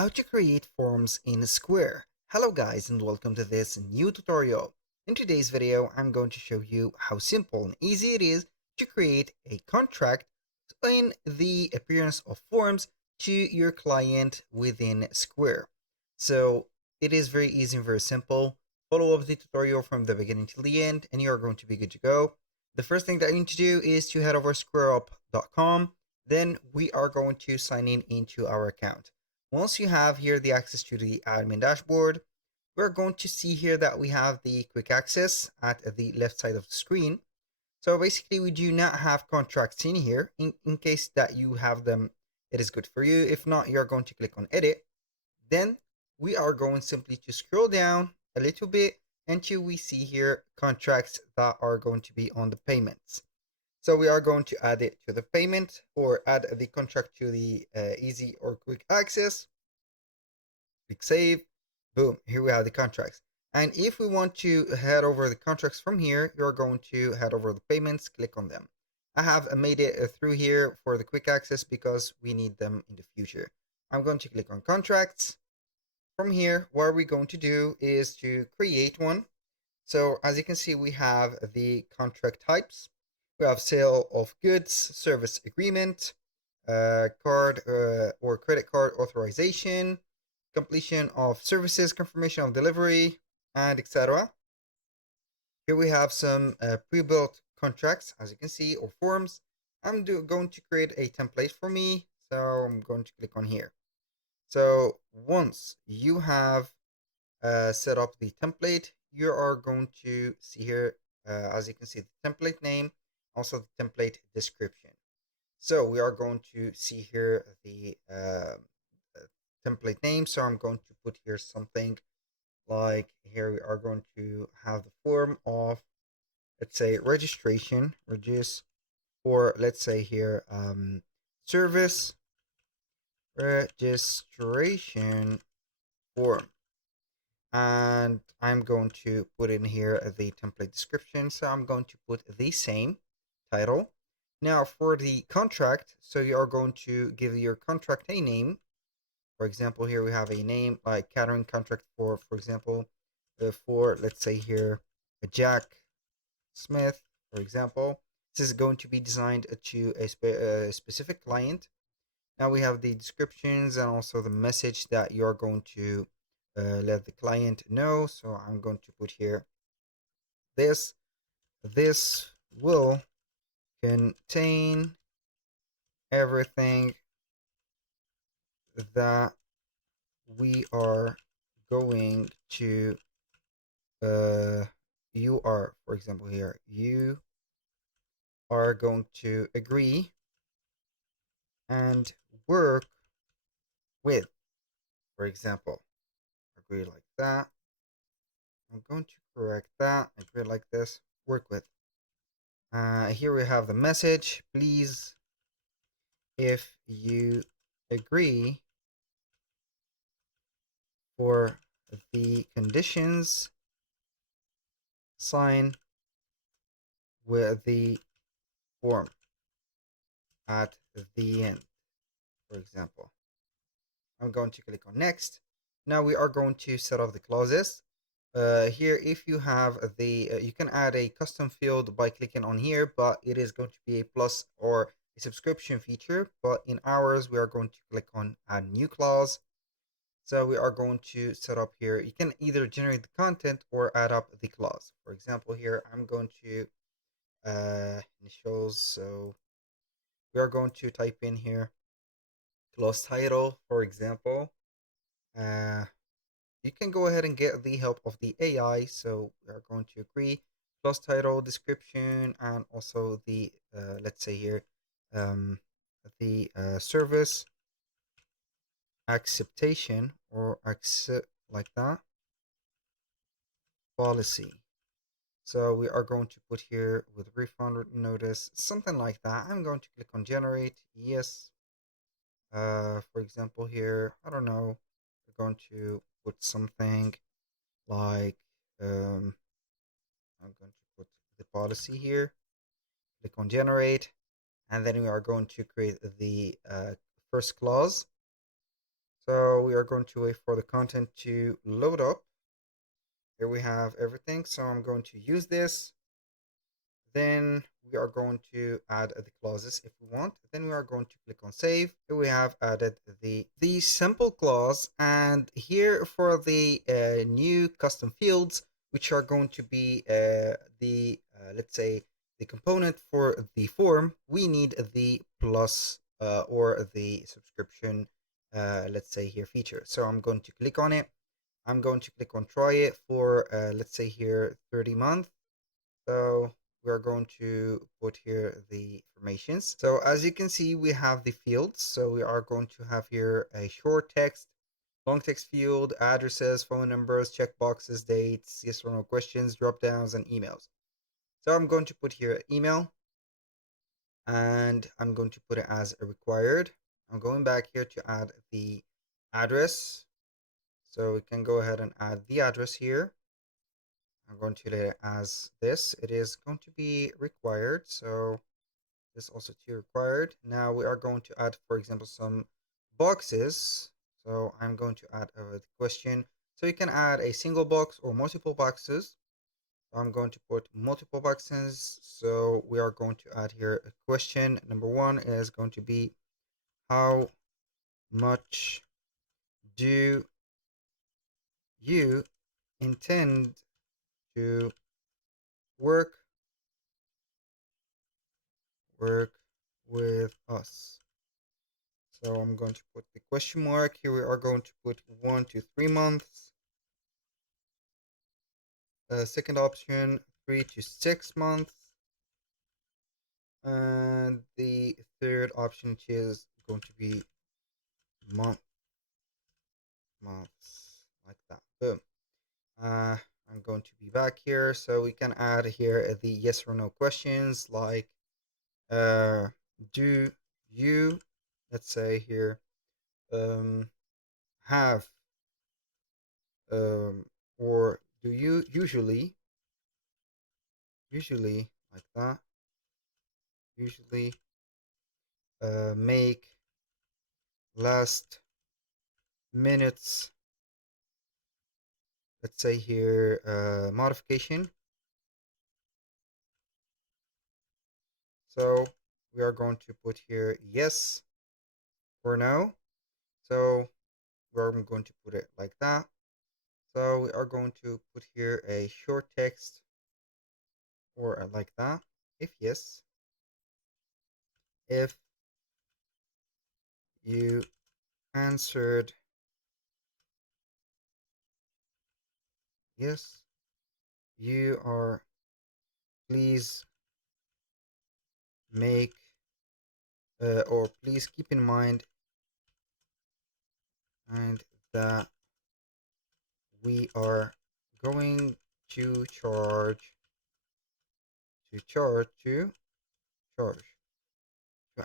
How to create forms in Square. Hello guys and welcome to this new tutorial. In today's video I'm going to show you how simple and easy it is to create a contract in the appearance of forms to your client within Square. So it is very easy and very simple. Follow up the tutorial from the beginning till the end and you're going to be good to go. The first thing that you need to do is to head over to squareup.com. Then we are going to sign in into our account. Once you have here the access to the admin dashboard, we're going to see here that we have the quick access at the left side of the screen. So basically we do not have contracts in here. In case that you have them, it is good for you. If not, you're going to click on edit. Then we are going simply to scroll down a little bit until we see here contracts that are going to be on the payments. So we are going to add it to the payment or add the contract to the easy or quick access. Click save. Boom. Here we have the contracts. And if we want to head over the contracts from here, you're going to head over the payments, click on them. I have made it through here for the quick access because we need them in the future. I'm going to click on contracts. From here, what we're going to do is to create one. So as you can see, we have the contract types. We have sale of goods, service agreement, card or credit card authorization, completion of services, confirmation of delivery, and etc. Here we have some pre-built contracts, as you can see, or forms. I'm going to create a template for me, so I'm going to click on here. So once you have set up the template, you are going to see here, as you can see, the template name, also the template description. So we are going to see here the template name. So I'm going to put here something like, here we are going to have the form of, let's say, registration, or let's say here, service registration form. And I'm going to put in here the template description. So I'm going to put the same title. Now for the contract, so you are going to give your contract a name. For example, here we have a name like catering contract for example, for let's say here, Jack Smith, for example. This is going to be designed to a specific client. Now we have the descriptions and also the message that you're going to let the client know. So I'm going to put here this will contain everything that we are going to you are, for example, here, you are going to agree and work with, for example, agree like that. I'm going to correct that, agree like this, work with. Here we have the message. Please, if you agree for the conditions, sign with the form at the end, for example. I'm going to click on next. Now we are going to set up the clauses. Here, if you have the, you can add a custom field by clicking on here, but it is going to be a plus or a subscription feature. But in ours, we are going to click on add new clause. So we are going to set up here. You can either generate the content or add up the clause. For example, here I'm going to initials. So we are going to type in here clause title, for example. You can go ahead and get the help of the AI. So we are going to agree clause title, description, and also the let's say here the service acceptation or accept like that policy. So we are going to put here with refund notice, something like that. I'm going to click on generate. Yes. For example, here, I don't know, we're going to put something like, I'm going to put the policy here, click on generate, and then we are going to create the first clause. So we are going to wait for the content to load up. Here we have everything. So I'm going to use this. Then we are going to add the clauses if we want. Then we are going to click on save. Here we have added the simple clause, and here for the new custom fields, which are going to be the let's say the component for the form, we need the plus or the subscription let's say here feature. So I'm going to click on it. I'm going to click on try it for let's say here 30 months. So we are going to put here the informations. So as you can see, we have the fields. So we are going to have here a short text, long text field, addresses, phone numbers, checkboxes, dates, yes or no questions, drop downs, and emails. So I'm going to put here email, and I'm going to put it as a required. I'm going back here to add the address. So we can go ahead and add the address here. I'm going to let it as this. It is going to be required. So this also to required. Now we are going to add, for example, some boxes. So I'm going to add the question. So you can add a single box or multiple boxes. I'm going to put multiple boxes. So we are going to add here a question. Number one is going to be, how much do you intend to work work with us? So I'm going to put the question mark. Here we are going to put 1 to 3 months. Second option, 3 to 6 months. And the third option is going to be months, like that. Boom. I'm going to be back here. So we can add here the yes or no questions like, uh, do you, let's say here, have, um, or do you usually like that, usually make last minutes, let's say here, modification. So we are going to put here yes or no. So we're going to put it like that. So we are going to put here a short text or like that. If yes, if you answered yes, you are, please make or please keep in mind and that we are going to to charge to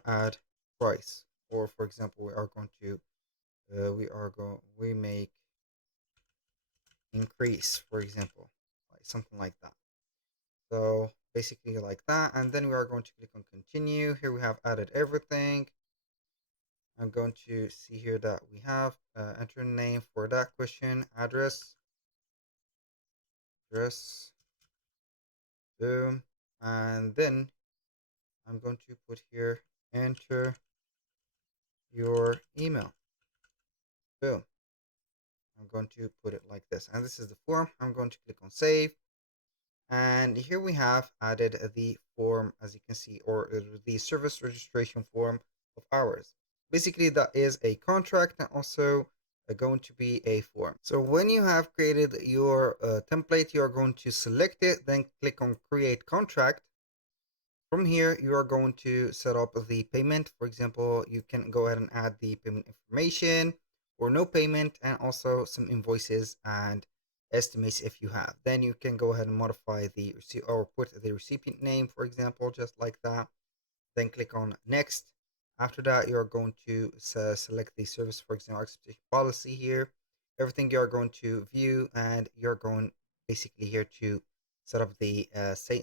add price, or for example we are going to we make increase, for example, like something like that. So basically like that, and then we are going to click on continue. Here we have added everything. I'm going to see here that we have enter name for that question, address, boom, and then I'm going to put here enter your email, boom. I'm going to put it like this, and this is the form. I'm going to click on save, and here we have added the form, as you can see, or the service registration form of ours. Basically that is a contract and also going to be a form. So when you have created your template, you are going to select it, then click on create contract. From here, you are going to set up the payment. For example, you can go ahead and add the payment information or no payment, and also some invoices and estimates if you have. Then you can go ahead and modify the receipt or put the recipient name, for example, just like that. Then click on next. After that, you're going to select the service, for example, acceptation policy here. Everything you're going to view, and you're going basically here to set up the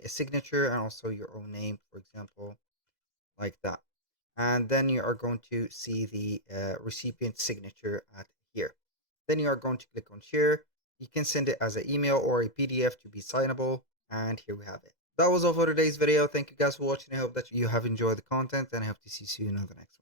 signature and also your own name, for example, like that. and then you are going to see the recipient signature at here. Then you are going to click on share. You can send it as an email or a PDF to be signable, and here we have it. That was all for today's video. Thank you guys for watching. I hope that you have enjoyed the content, and I hope to see you soon on the next one.